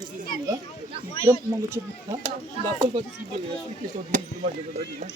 Intrăm în început, da? Și la fel faceți schimbările. Uite, este o dimensiune mare de grădină.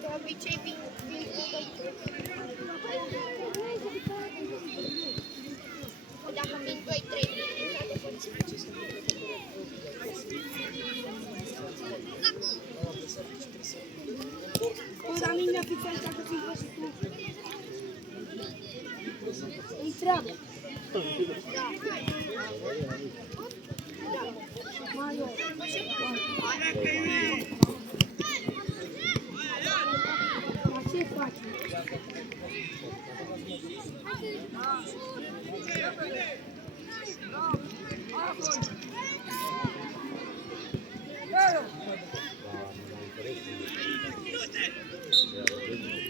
De obicei vin cu băițuri. Dacă vin 2-3 din toate părțile. Bă, dar nu-i neoficial dacă ți-i vă și tu. Îi treabă. Mai eu. Dar ce faci?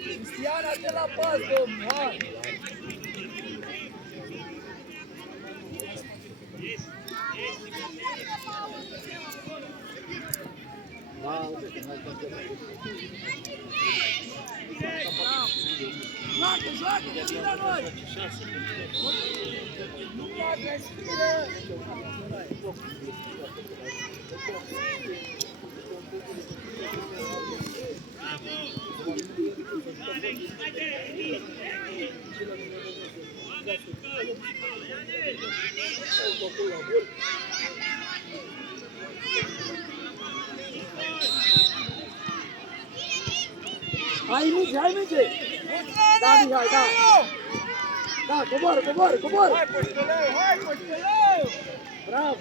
Cristiana de la pas, domnul, hai! Joacă, de vin la noi! Nu joacă, respiră! Hai minge, hai minge! Da, Mihai, da! Da, coboară, coboară, coboară! Hai, Pășteleu, hai, Pășteleu! Bravo!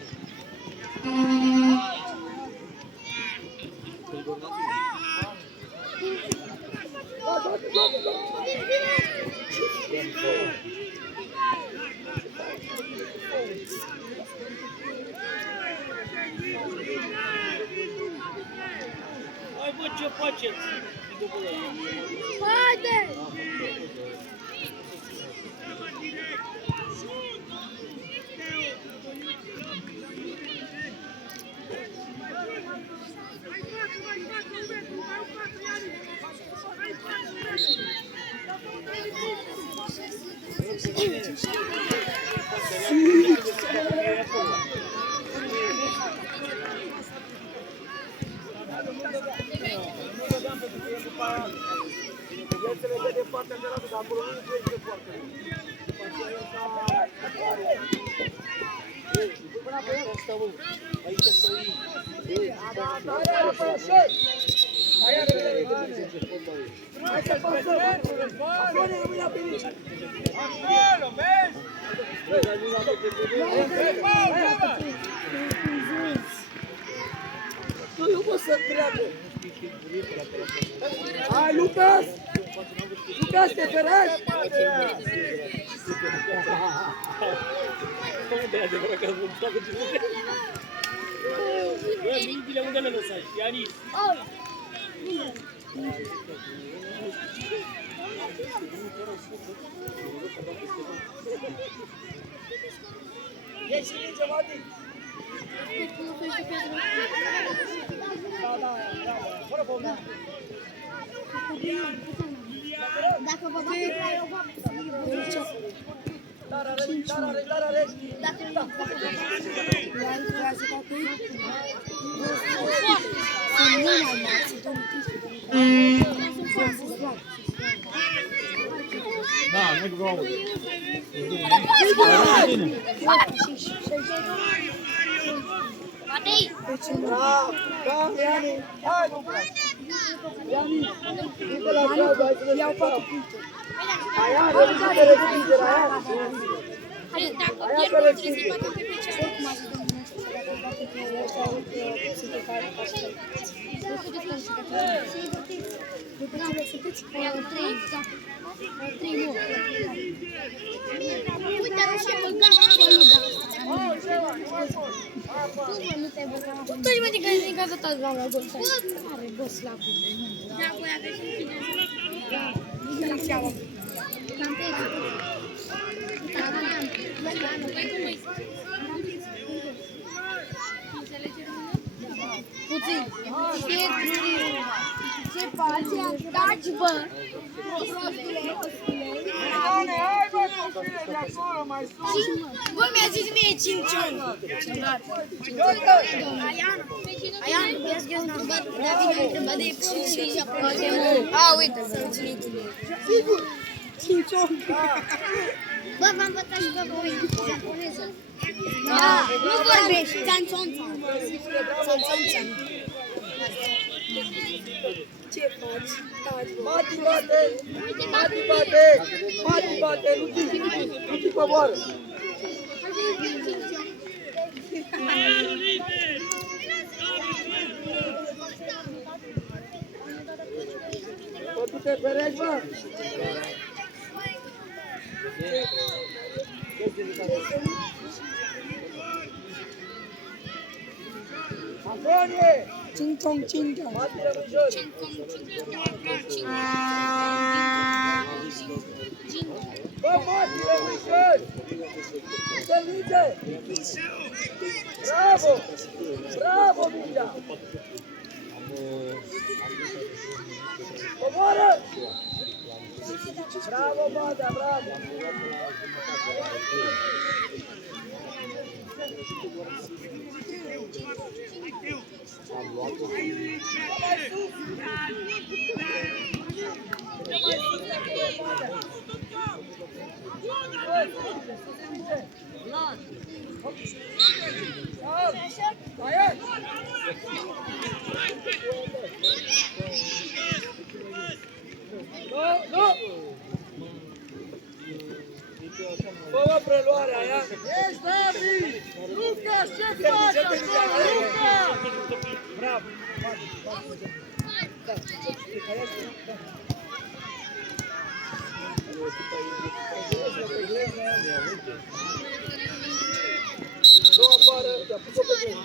Hai, bă, ce faceți? Haide! Viețele de departe de la dar acolo nu e de foarte. Până pe el ăsta, bă. Aici stă ei. Hai să pasăm! Acolo e lumina pe nici! Acolo, vezi? Nu, eu pot să treabă! Hai, Lucas! Lucas, te ferești! Unde e adevărat că ați văzut toată ce lucruri? Bă, mingile unde le lăsați? Ianis! Ieși nici, Vadi! Fără bomba! Dacă vă bate prea, eu vă Dar arăți! Dacă vă bate prea, sunt mult mai mari, sunt 2015. Da, nu vreau. Matei! Bravo! Da, Iani! Hai, Luca! Iani! Uite la treabă, hai să ne Iau 4 jucăm! puncte. Aia, nu te respingerea aia! Hai, dacă Aia pierd, te trebuie să respinge! bată pe picior. Oricum a zis domnul nostru să dacă bate pe ăștia sunt pe care fac și el. Nu puteți să jucați. După ce le sunteți cu 3, da. 3 nu. Uite, nu și-a băgat acolo. Nu te-ai băgat acolo. Tu mă zic că din casa ta la gol. Are boss la cum. Da, cu ea că și cine. Da. Nu le ceau. Cam pe aici. Puțin. Știe ce face? Taci, bă! Ioane, hai bă, copile, de acolo, mai sus! Bă, mi-a zis mie 5 ani. Aian, mi-a zis n-am băt, dar vine a întrebat de și a, uite, să-l ține tine. Sigur! 5 ani. Bă, v-am învățat și vă voi japoneză. Da, nu vorbești. Țanțonța. Țanțonța. Ce faci? Taci, bă. Mati bate! Mati bate! Mati bate! Nu ți coboară! Bă, tu te ferești, bă? Antonie! Cing-cong, cing-cong. Mati rămâi jos! Bă, Mati, rămâi jos! Să-l Bravo! Bravo, Mingea! Coboară! Bravo, Mata, bravo! Fă preluarea aia! Ești, David! Luca, ce faci acolo, Luca? Bravo! Da, nu apară, te-a pus-o pe gând.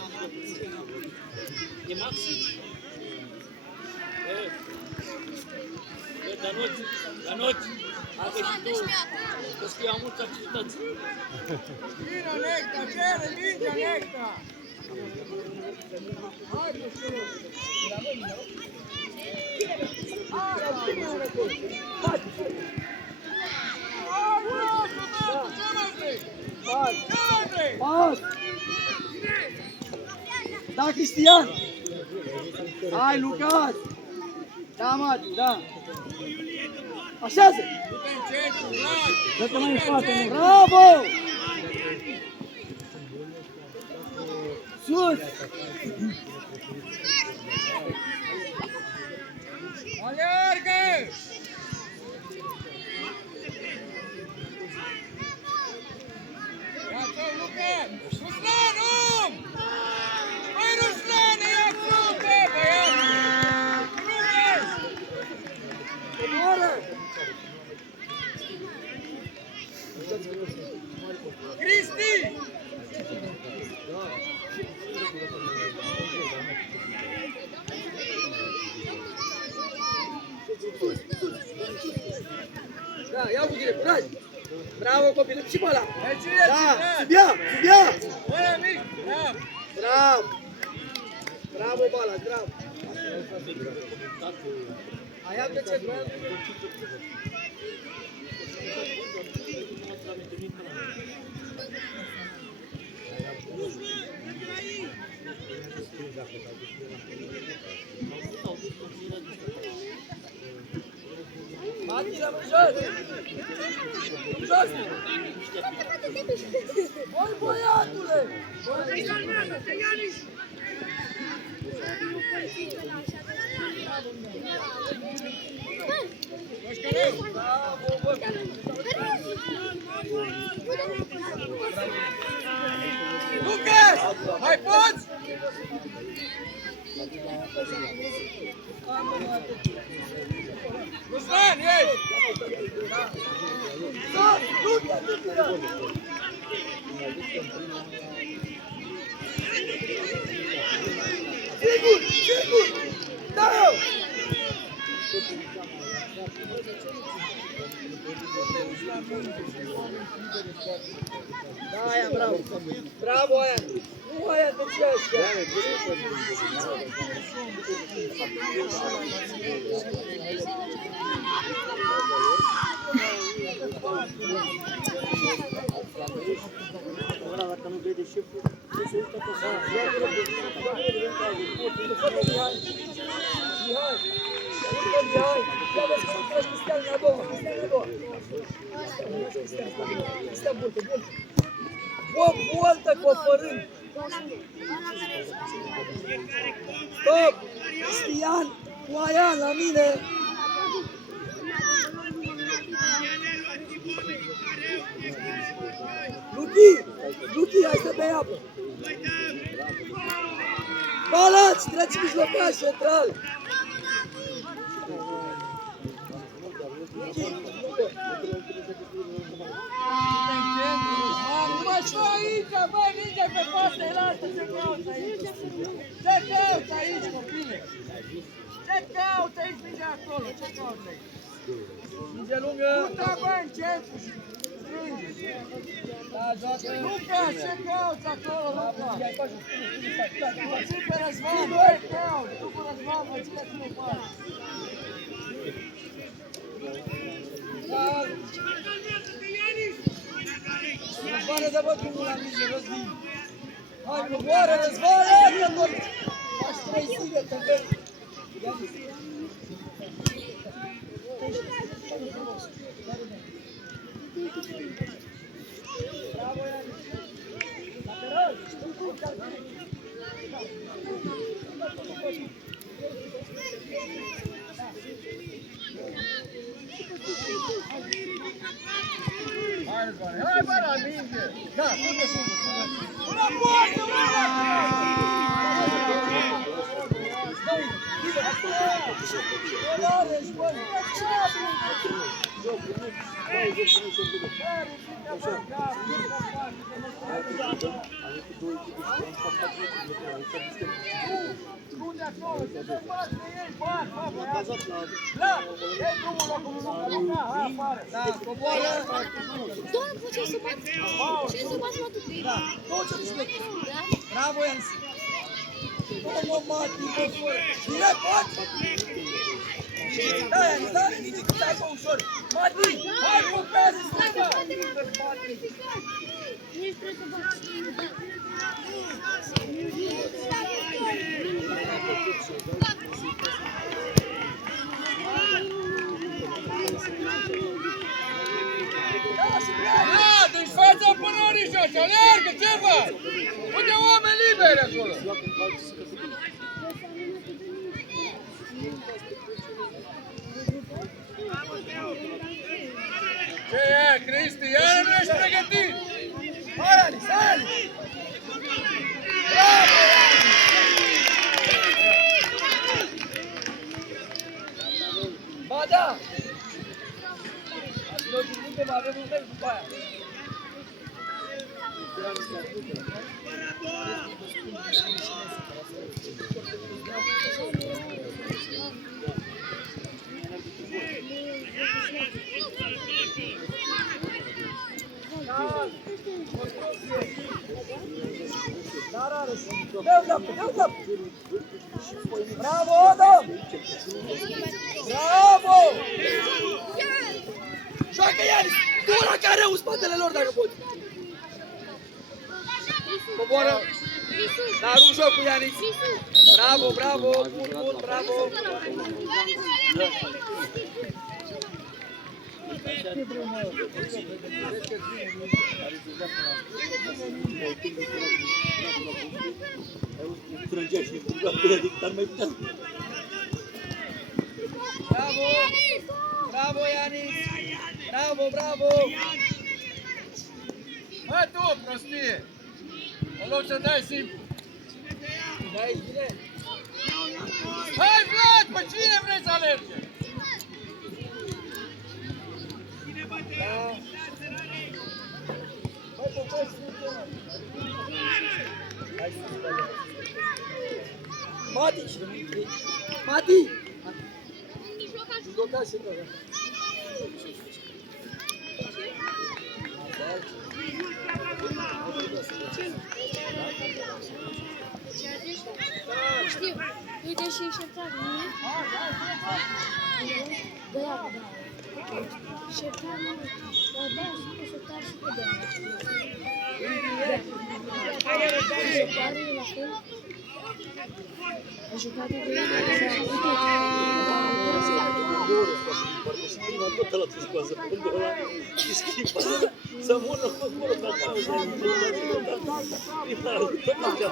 E Maxi. Danoți. Dacă și tu, că știu, am multe activități. Vino, Necta, cere, mingea, Necta! Hai, cu știu! Hai, bine, înăpoi! Hai! Pas! Da, Cristian! Hai, Lucas! Da, Mati, da! Așează! Dă-te mai în față, bravo! Sus! Aleargă! Ia-ți-o, Luca! Ruslan, om! Băi, Ruslan, ia frută, băiat! Coboară! Cristi! Da, ia cu tine, curaj! Bravo, copil, și pe ăla! Da, subia, subia! Băia mic, bravo! Bravo! Bravo, Bala, bravo! Aia de ce vreau? Mati, rămâi jos! Jos! Băi, băiatule! Bravo, bă! Lucas! Mai poți? Ruslan, ești! Da, nu te atâta! Sigur, sigur! Da! Da, aia, bravo! Bravo, aia! Nu aia de ce așa! Dacă nu vede șeful, se uită pe așa. Mihai! Mihai! Ia vezi cum faci Cristian la doua! Cristian la doua! Cristian, bultă, bultă! Bă, bultă cu fărând! Stop! Cristian, cu aia la mine! Luchi, hai să bei apă! Balați, treci mijlocaș central! Nu mai știu aici, băi, minge pe față, lasă, ce cauți aici? Ce cauți aici, copile? Ce cauți aici, minge acolo, ce cauți aici? Minge lungă! Du-te, băi, încet și strânge. Da, joacă! Lucas, ce cauți acolo, Lucas? Ia-i pașul, spune, Țin pe Răzvan, băi, cauți, tu cu Răzvan, vă țineți-ne pași. Răzvane de băt drumul la minge, Răzvin! Hai, coboară, Răzvane! Că tot faci 3 zile, te vezi! Bravo, Iani! Lateral! Hai, Răzvane, hai, bă, la minge! Da, unde sunt? Până poartă, bă! Colores, bă! Unde acolo? Ce se faci de ei? Bar, bă, băiat! La! E drumul la cum nu mă hai afară! Da, coboară! Doamne, ce să bat? Ce să bați la tu? Da, 20 de Da? Bravo, Iansi! Omă, mati, bă, fără! Bine, pot! Da, Iansi, da, nici stai pe ușor! Mati, hai, lucrează, stânga! Nici trebuie să bați. Da, deci fața până ori jos, alergă, ce faci? Unde oameni liberi acolo? Ce e, Cristi? Iar nu ești pregătit? Hai, Anis, hai, Anis! Bravo, Anis! Ba da! Ați luat din muncă, mai avem un meci după aia. Bravo, Adam! Bravo! Joacă, Ianis! Tu ăla care în spatele lor, dacă poți! Coboară! Dar rup jocul, Ianis! Bravo, bravo! Bun, bun, bravo! Trăgea și curva pe ea, dar mai putea. Bravo! Bravo, Ianis! Bravo, bravo! Mă, tu, prostie! În loc să dai simplu. Dai bine! Hai, Vlad, pe cine vrei să alerge? Da! Hai, Popescu! Hai să vedem! Mati! Mati! Mijlocaș și noi. Știu. Uite și șertarul, nu? Da. Șertarul, da, și pe șertar și pe deal. Șertarul e la fel. A jucat cu el, Parcă și prima tot ăla ți scoasă pândul ăla și schimbă. Să mână acolo pe acolo și prima tot așa,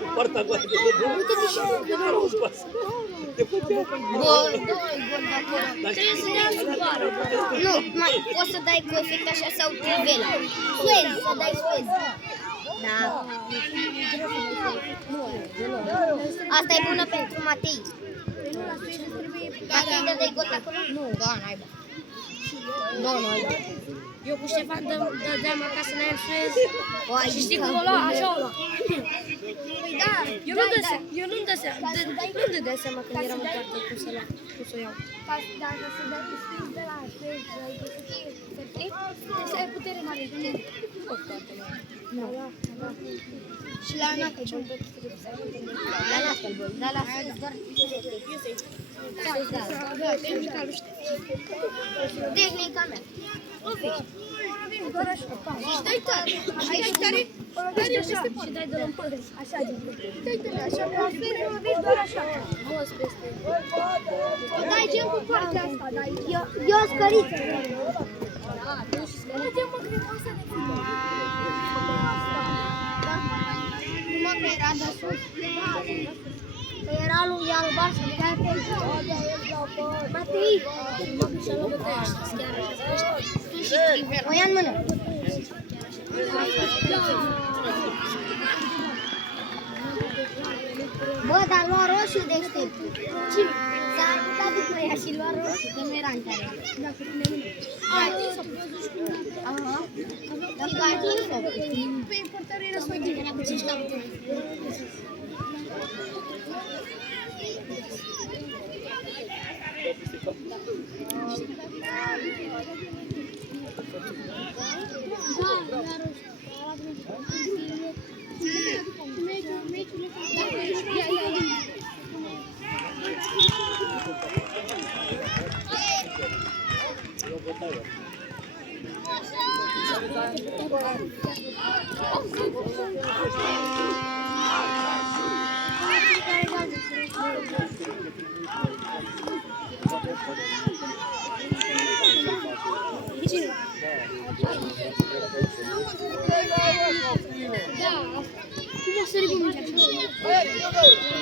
cu partea goală de vădă, dar o scoasă. De putea. Gol de acolo. Trebuie să dea sub bară. Nu, mai poți să dai cu efect așa sau trivela. Suez, să dai suez. Da. Asta e bună pentru Matei. Matei, dai gol de acolo? Nu. Da, naiba. Da, naiba. eu cu Ștefan dădeam acasă la el suez. Și știi cum o lua? Așa o lua. Da, Eu nu-mi dădeam seama când eram în poartă cum să o iau. dacă se dă suez de la suez, să ai putere mare. Și la Nacă ce-am La Nacă, dar la suez doar tehnica mea. Și dai tare. Ai tare? Și dai de la mână. Așa, dai tare, așa, la fel, doar așa. Dai gen cu partea asta, dai. Eu scăriță. Da, tu și scăriță. Mă cred că asta de fumă. Numai că era de sus. Că era lui albastru, de aia pe Matei. Și am luat aia așa, chiar așa. Tu și trivela. O ia în mână. Bă, dar lua roșu de știu. Cine? S-ar putea după ea și lua roșu, că nu era în care. Dacă pune mâine. Aha. Și la timp. Pe portarul era mai bine, era cu 5 capete. Cum o să revin așa?